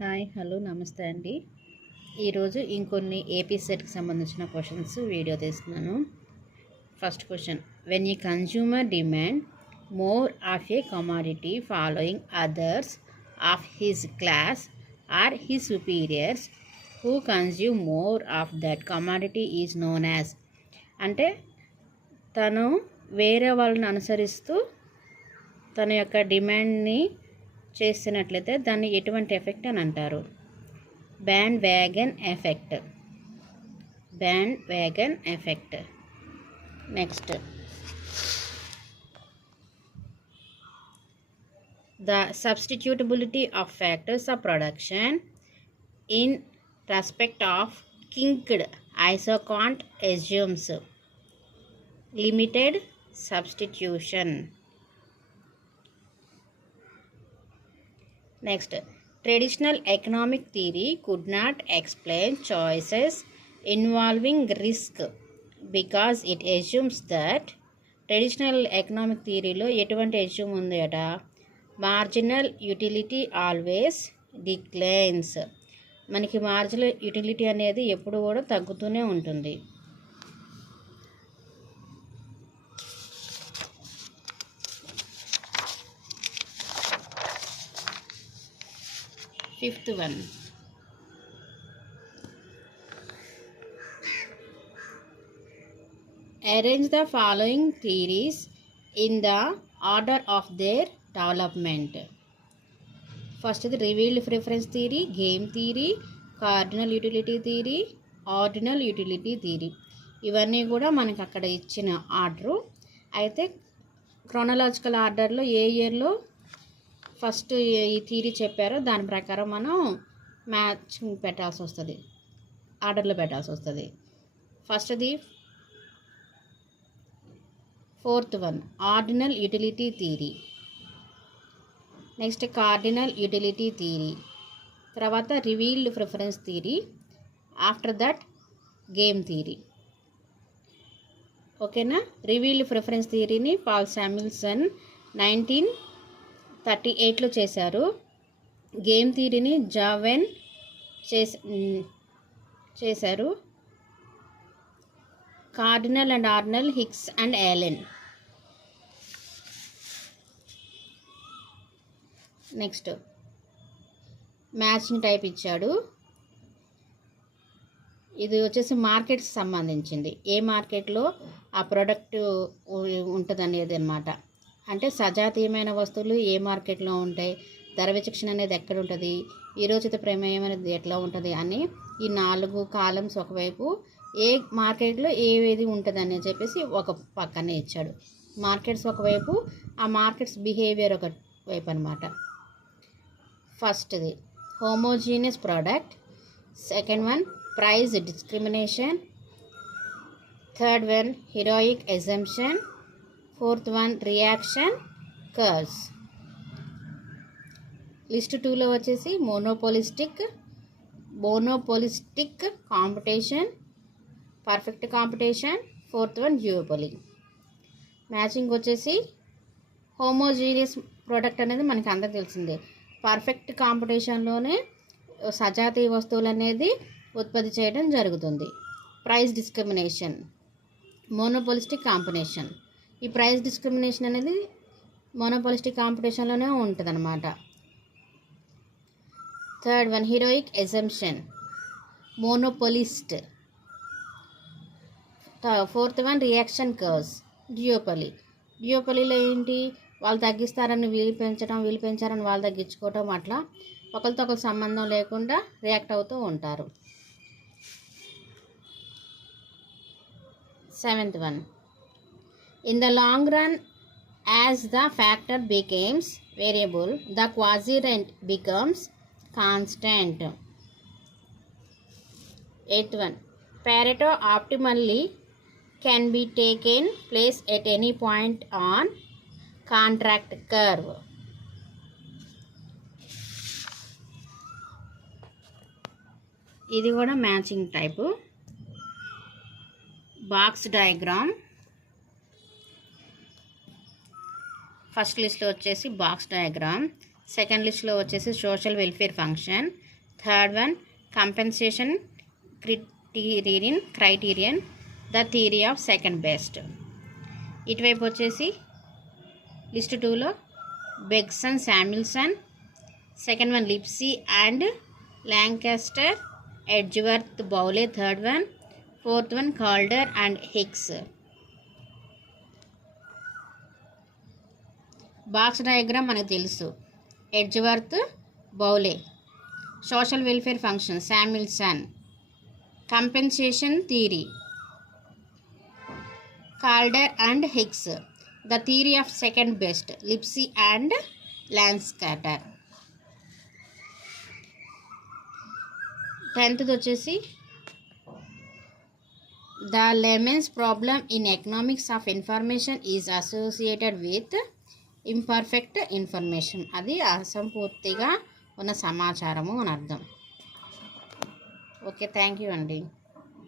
Hi hello నమస్తే అండి. ఈరోజు ఇంకొన్ని ఏపీ సెట్కి సంబంధించిన క్వశ్చన్స్ వీడియో తీస్తున్నాను. First question, when a consumer demand more of a commodity following others of his class or his superiors who consume more of that commodity is known as. అంటే తను వేరే వాళ్ళని అనుసరిస్తూ తన యొక్క డిమాండ్ని చేస్తున్నట్లయితే దాన్ని ఎటువంటి ఎఫెక్ట్ అని అంటారు? Band wagon effect. Band wagon effect. Next, the substitutability of factors of production in respect of kinked isoquant assumes limited substitution. Next, traditional economic theory could not explain choices involving risk because it assumes that traditional economic థియరీలో ఎటువంటి assume ఉంది అట? Marginal utility always declines. మనకి marginal utility అనేది ఎప్పుడు కూడా తగ్గుతూనే ఉంటుంది. Fifth one, arrange the following theories in the order of their development. First is revealed preference theory, game theory, cardinal utility theory, ordinal utility theory. ఇవన్నీ కూడా మనకి అక్కడ ఇచ్చిన ఆర్డరు. అయితే క్రోనలాజికల్ ఆర్డర్లో ఏ ఇయర్లో ఫస్ట్ ఈ థియరీ చెప్పారో దాని ప్రకారం మనం మ్యాచింగ్ పెట్టాల్సి వస్తుంది, ఆర్డర్లో పెట్టాల్సి వస్తుంది. ఫస్ట్ది fourth one, ordinal utility theory. Next cardinal utility theory. తర్వాత revealed preference theory. After that game theory. ఓకేనా? రివీల్డ్ ప్రిఫరెన్స్ థియరీని పాల్ శామ్యుల్సన్ 1938లో చేశారు. గేమ్ థియరీని జావెన్ చేశారు. Cardinal and ordinal Hicks and Allen. Next, matching type ఇచ్చాడు. ఇది వచ్చేసి మార్కెట్కి సంబంధించింది. ఏ మార్కెట్లో ఆ ప్రోడక్ట్ ఉంటుంది అనేది అనమాట. అంటే సజాతీయమైన వస్తువులు ఏ మార్కెట్లో ఉంటాయి, ధర విచక్షణ అనేది ఎక్కడ ఉంటుంది, ఈరోచిత ప్రమేయం అనేది ఎట్లా ఉంటుంది అని ఈ 4 కాలమ్స్ ఒకవైపు ఏ మార్కెట్లో ఏది ఉంటుంది అని చెప్పేసి ఒక పక్కనే ఇచ్చాడు. మార్కెట్స్ ఒకవైపు, ఆ మార్కెట్స్ బిహేవియర్ ఒక వైపు అనమాట. ఫస్ట్ది homogeneous product. Second one price discrimination. Third one heroic assumption. Fourth one reaction curves. List 2లో వచ్చేసి monopolistic competition, perfect competition. Fourth one duopoly. Matching వచ్చేసి హోమోజీనియస్ ప్రోడక్ట్ అనేది మనకి అందరికి తెలిసిందే. పర్ఫెక్ట్ కాంపిటీషన్లోనే సజాతీయ వస్తువులు అనేది ఉత్పత్తి చేయడం జరుగుతుంది. Price discrimination, monopolistic competition. ఈ ప్రైస్ డిస్క్రిమినేషన్ అనేది మోనోపోలిస్టిక్ కాంపిటీషన్లోనే ఉంటుంది అన్నమాట. Third one heroic assumption, monopolist. Fourth one reaction curves, duopoly. డ్యూయోపోలీలో ఏంటి, వాళ్ళు తగ్గిస్తారని వీళ్ళు పెంచారని వాళ్ళు తగ్గించుకోవటం, అట్లా ఒకరితో ఒకరు సంబంధం లేకుండా రియాక్ట్ అవుతూ ఉంటారు. Seventh one, in the long run as the factor becomes variable the quasi-rent becomes constant. Eighth one, Pareto optimally can be taken place at any point on contract curve. ఇది కూడా matching type. Box diagram. First లిస్ట్లో వచ్చేసి box diagram, second లిస్ట్లో వచ్చేసి social welfare function, third one compensation criterion the theory of second best. ఇటువైపు వచ్చేసి list 2లో Bergson Samuelson, second one Lipsey and Lancaster, Edgeworth Bowley third one, fourth one Kaldor and Hicks. Box diagram మనకు తెలుసు. Edgeworth Bowley, social welfare function Samuelson, compensation theory Kaldor and Hicks, the theory of second best Lipsey and Lancaster. 10th వచ్చేసి the lemons problem in economics of information is associated with imperfect information. అది అసంపూర్తిగా ఉన్న సమాచారము అని అర్థం. Okay, thank you అండి.